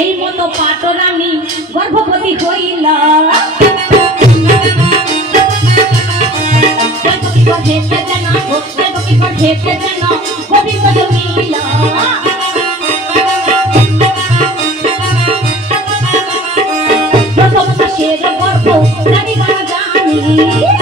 এই মতো পাটরানি গর্ভবতী হইল। হেতে যেন ভক্তে ভক্তি হেতে যেন গোবিন্দ প্রথম শের গর্ভ রানী বানা জানি।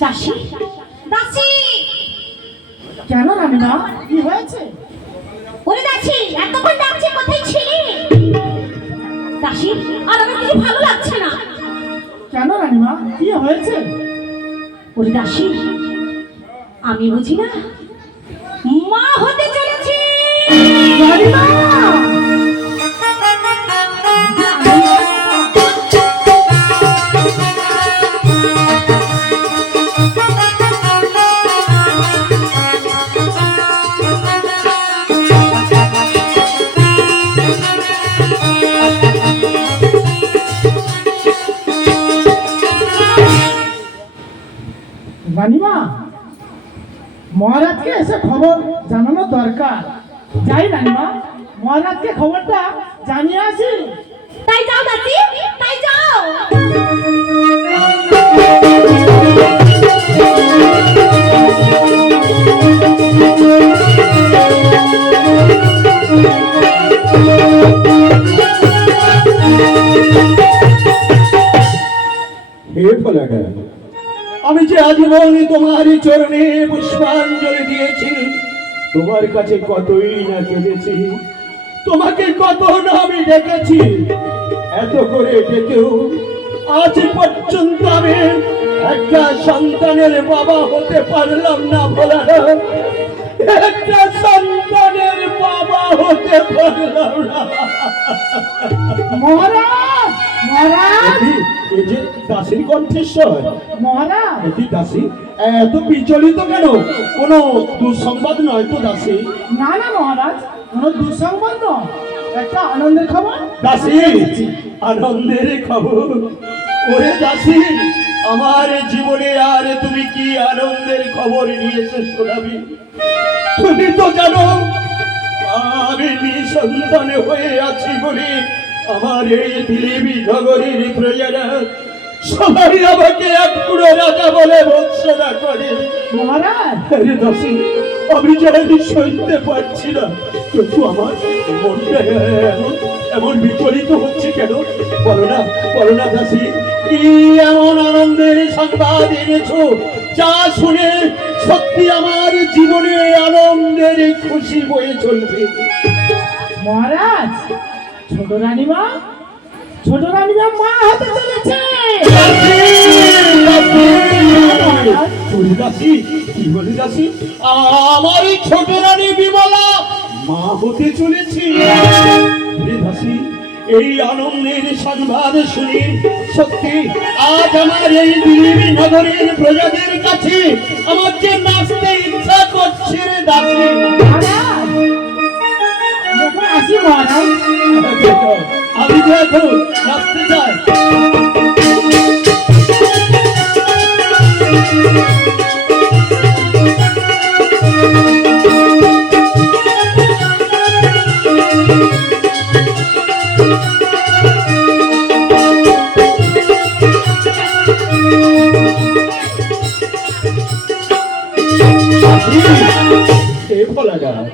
দাসী দাসী। কেন রানীমা কি হয়েছে? ওরে দাসী এতক্ষণ ডাকছে কোথায় ছিলি? দাসী আর আমার কিছু ভালো লাগছে না। কেন রানীমা কি হয়েছে? ওরে দাসী আমি বুঝি না। মা হতে চলেছি। রানীমা! রানীমা মহারাজকে এসে খবর জানানো দরকার যাই রানীমা মহারাজকে খবরটা জানিয়ে আসি তাই যাও দাসী তাই যাও হে ফলাকা আমি যে আজীবন তোমার চরণে পুষ্পাঞ্জলি দিয়েছি তোমার কাছে কতই না কেঁদেছি তোমাকে কত না আমি ডেকেছি এত করে ডেকেও আজ পর্যন্ত আমি একটা সন্তানের বাবা হতে পারলাম না বলা একটা সন্তানের বাবা হতে পারলাম না। মহারাজ মহারাজ। এই- এই যে দাসীর কণ্ঠেশ্বর মহারাজ। এটি দাসী। এত বিচলিত কেন? কোনো দুঃসংবাদ নয় তো দাসী। না না মহারাজ কোনো দুঃসংবাদ নয়। একটা আনন্দের খবর? দাসী আনন্দের খবর। ওরে দাসী আমার জীবনে আর তুমি কি আনন্দের খবর নিয়ে এসে শোনাবি? তুমি তো জানো আমি নিঃসন্তানে হয়ে আছি বলে আমার এই দিলীপী নগরীর প্রজারা সবাই আমাকে এক পুরো রাজা বলে ভৎসনা করে। মহারাজ! আরে আমি জানি সইতে পারছি না। কিন্তু আমার মনটা এমন এমন বিচলিত হচ্ছে কেন? বলো না বলো না দাসী কি এমন আনন্দের সংবাদ এনেছো? যা শুনে সত্যি আমার জীবনে আনন্দের খুশি বয়ে চলবে। মহারাজ ছোট রানীমা ছোট রানীমা মা হতে চলেছে। আমার এই ছোট রানী বিমলা মা হতে চলেছি। এই আনন্দের সংবাদ শুনে সত্যি আজ আমার এই দিল্লি নগরের প্রজাদের কাছে আমার যে নাচতে ইচ্ছা করছে রে দাসী আসি মহারাজ আমি তো এখন নাচতে চাই এ ভোলা যায়